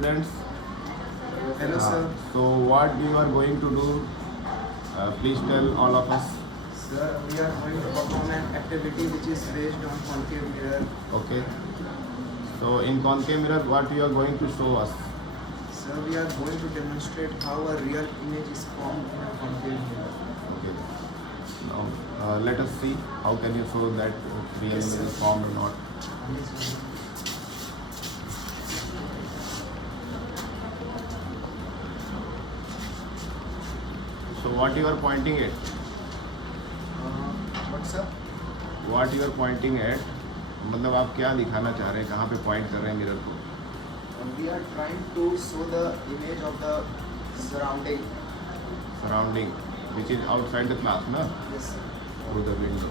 students. Hello, sir. So what you are going to do? Please tell all of us. Sir, we are going to perform an activity which is based on concave mirror. Okay. So in concave mirror, what you are going to show us? Sir, we are going to demonstrate how a real image is formed in a concave mirror. Okay. Now let us see how can you show that real Yes, image sir. is formed or not. So what you are pointing at? What, sir? What you are pointing at? मतलब आप क्या दिखाना चाह रहे हैं, कहाँ पे point कर रहे हैं मिरर को? We are trying to show the image of the surrounding. Surrounding, which is outside the class, na? Yes, sir. Through the window.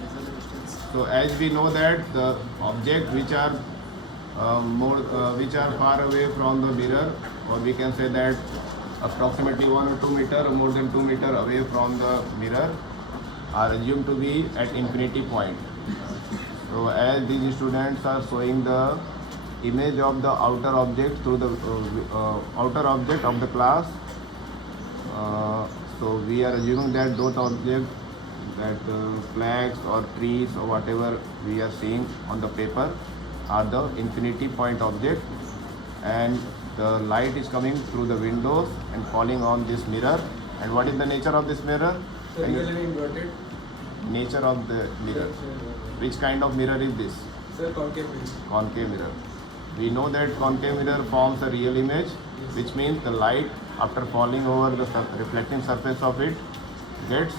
Measure the distance. So as we know that the objects which are which are far away from the mirror, or we can say that approximately 1 or 2 meter or more than 2 meter away from the mirror, are assumed to be at infinity point. So as these students are showing the image of the outer object through the outer object of the class, so we are assuming that those objects, that flags or trees or whatever we are seeing on the paper are the infinity point object, and the light is coming through the windows and falling on this mirror. And what is the nature of this mirror? Sir, usually inverted. Nature of the mirror. Which kind of mirror is this? Sir, concave mirror. Concave mirror. We know that concave mirror forms a real image, which means the light after falling over the reflecting surface of it gets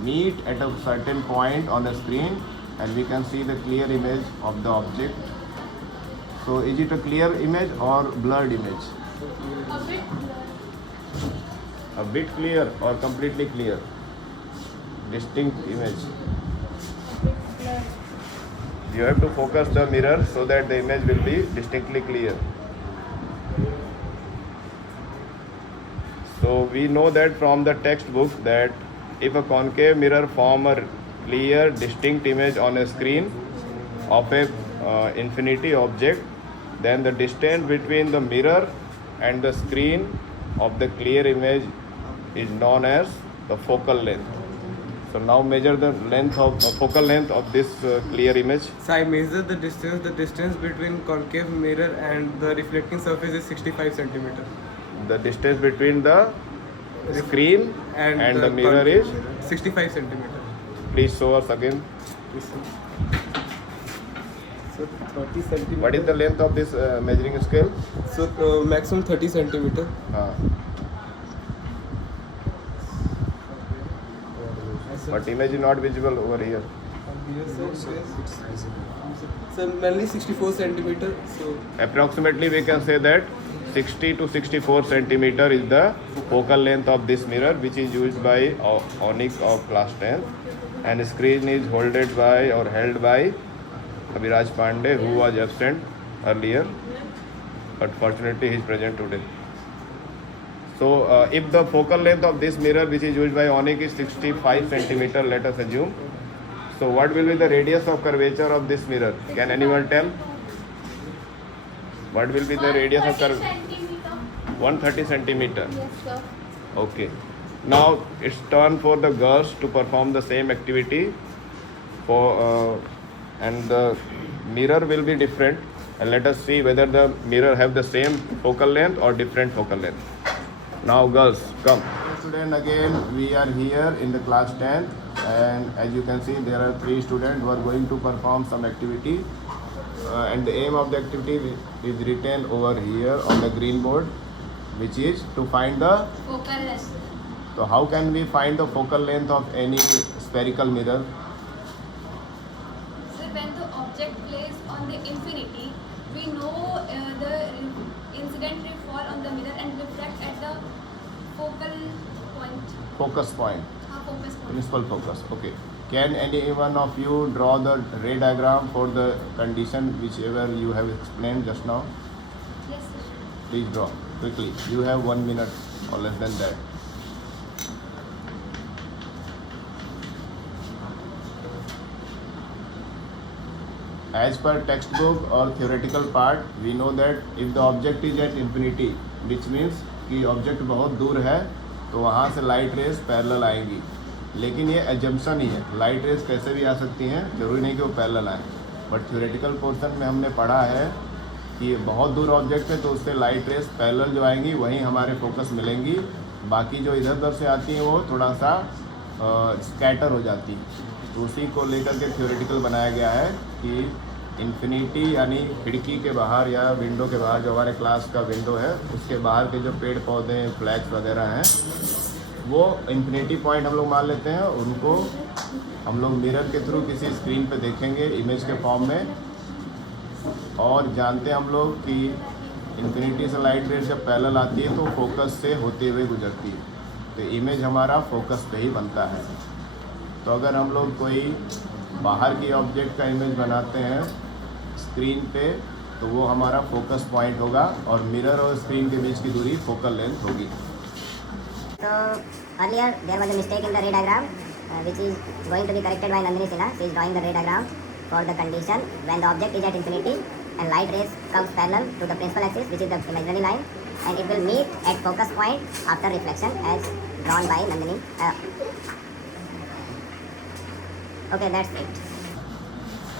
meet at a certain point on the screen, and we can see the clear image of the object. So is it a clear image or blurred image? A bit clear or completely clear? Distinct image. You have to focus the mirror so that the image will be distinctly clear. So we know that from the textbook that if a concave mirror form a clear distinct image on a screen of a infinity object, then the distance between the mirror and the screen of the clear image is known as the focal length. So now measure the length of focal length of this clear image. So I measure the distance. The distance between concave mirror and the reflecting surface is 65 centimeter. The distance between the screen and the mirror concave is, mirror, 65 centimeter. please show us again. So 30 centimeter. What is the length of this measuring scale? So maximum 30 centimeter. But image is not visible over here. So mainly 64 centimeter. So Approximately we can say that 60 to 64 centimeter is the focal length of this mirror, which is used by Onyx of class 10, and screen is held by Abhiraj Pandey, who was absent earlier, but fortunately he is present today. So if the focal length of this mirror, which is used by Onyx, is 65 centimeter, let us assume. So what will be the radius of curvature of this mirror? Can anyone tell? What will be the radius of curvature? 130 centimeter. Yes, sir. Okay. Now it's turn for the girls to perform the same activity. And the mirror will be different. And let us see whether the mirror have the same focal length or different focal length. Now girls, come. Student, again we are here in the class 10, and as you can see there are 3 students who are going to perform some activity, and the aim of the activity is written over here on the green board, which is to find the Focal length. So how can we find the focal length of any spherical mirror? So when the object plays on the infinity, we know the incident will fall on the mirror and reflect at the focal point. Focus point, Focus point. principal focus. Okay. Can any one of you draw the ray diagram for the condition whichever you have explained just now? Yes, sir. Please draw quickly. You have 1 minute or less than that. as per textbook or theoretical part, we know that if the object is at infinity, which means कि object बहुत दूर है तो वहाँ से light rays parallel आएंगी. लेकिन ये एजम्पशन ही है, लाइट रेज कैसे भी आ सकती हैं, जरूरी नहीं कि वो पैरेलल आए. बट थ्योरेटिकल पोर्शन में हमने पढ़ा है कि बहुत दूर ऑब्जेक्ट है तो उससे लाइट रेज पैरेलल जो आएंगी वहीं हमारे फोकस मिलेंगी. बाकी जो इधर उधर से आती हैं वो थोड़ा सा स्कैटर हो जाती. तो उसी को लेकर के थ्योरेटिकल बनाया गया है कि इन्फिनिटी यानी खिड़की के बाहर या विंडो के बाहर, जो हमारे क्लास का विंडो है उसके बाहर के जो पेड़ पौधे फ्लैग्स वगैरह हैं वो इन्फिनिटी पॉइंट हम लोग मान लेते हैं. उनको हम लोग मिरर के थ्रू किसी स्क्रीन पे देखेंगे इमेज के फॉर्म में, और जानते हैं हम लोग कि इन्फिनिटी से लाइट रेज जब पैरेलल आती है तो फोकस से होते हुए गुजरती है. तो इमेज हमारा फोकस पे ही बनता है. तो अगर हम लोग कोई बाहर की ऑब्जेक्ट का इमेज बनाते हैं स्क्रीन पे तो वो हमारा फोकस पॉइंट होगा और मिरर और स्क्रीन के बीच की दूरी फोकल लेंथ होगी. So earlier there was a mistake in the ray diagram which is going to be corrected by Nandini Sinha. She is drawing the ray diagram for the condition when the object is at infinity and light rays comes parallel to the principal axis, which is the imaginary line, and it will meet at focus point after reflection as drawn by Nandini. Okay, that's it.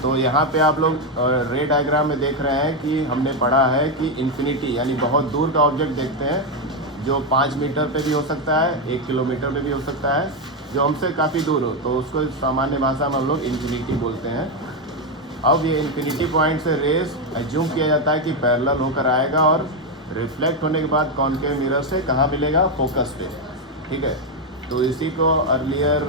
तो यहाँ पे आप लोग रे diagram में देख रहे हैं कि हमने पढ़ा है कि इन्फिनिटी यानी बहुत दूर का ऑब्जेक्ट देखते हैं जो 5 मीटर पे भी हो सकता है, 1 किलोमीटर पे भी हो सकता है, जो हमसे काफ़ी दूर हो, तो उसको सामान्य भाषा में हम लोग इन्फिनिटी बोलते हैं. अब ये इन्फिनिटी पॉइंट से रेस एज्यूम किया जाता है कि पैरेलल होकर आएगा और रिफ्लेक्ट होने के बाद कॉनकेव मिरर से कहाँ मिलेगा, फोकस पे. ठीक है, तो इसी को अर्लियर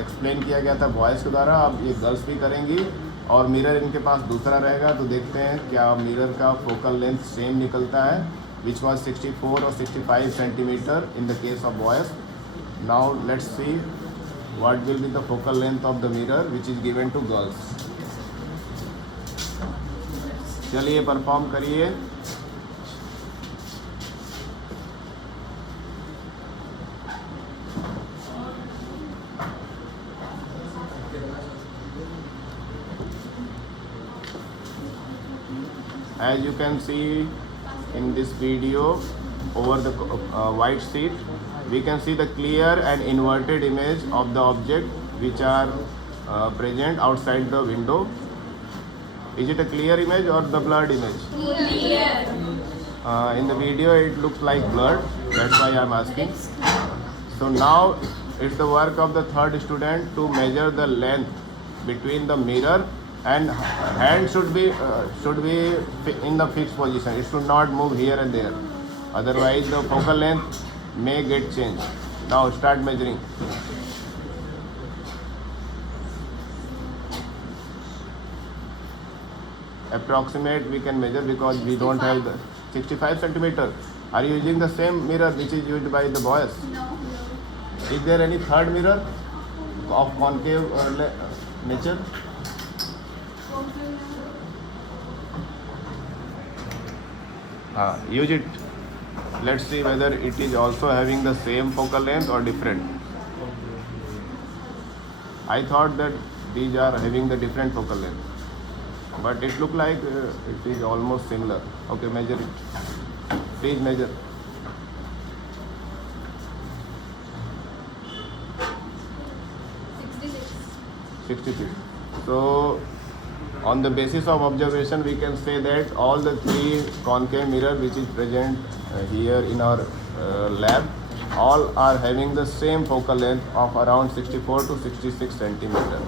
एक्सप्लेन किया गया था बॉयज़ के द्वारा. अब ये गर्ल्स भी करेंगी और मिरर इनके पास दूसरा रहेगा. तो देखते हैं क्या मिरर का फोकल लेंथ सेम निकलता है, विच वॉज 64 और 65 centimetre in the case of boys. Now let's see what will be the focal length of the mirror which is given to girls. चलिए परफॉर्म करिए. As you can see in this video over the white sheet, we can see the clear and inverted image of the object which are present outside the window. Is it a clear image or the blurred image? Clear. In the video it looks like blurred, that's why I am asking. So now it's the work of the third student to measure the length between the mirror, and hand should be in the fixed position. It should not move here and there, otherwise the focal length may get changed. Now start measuring. Approximate we can measure because we don't have the 65 centimeter. Are you using the same mirror which is used by the boys? No. Is there any third mirror of concave nature? Use it. Let's see whether it is also having the same focal length or different. I thought that these are having the different focal length, but it look like it is almost similar. Okay, measure it. Please measure. So on the basis of observation we can say that all the three concave mirror which is present here in our lab, all are having the same focal length of around 64 to 66 centimeter.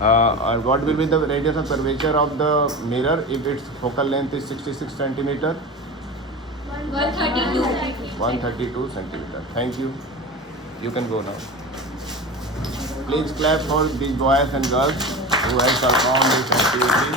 And what will be the radius of curvature of the mirror if its focal length is 66 centimeter? 132. 132 centimeter. Thank you. You can go now. Please clap for these boys and girls who have performed this activity.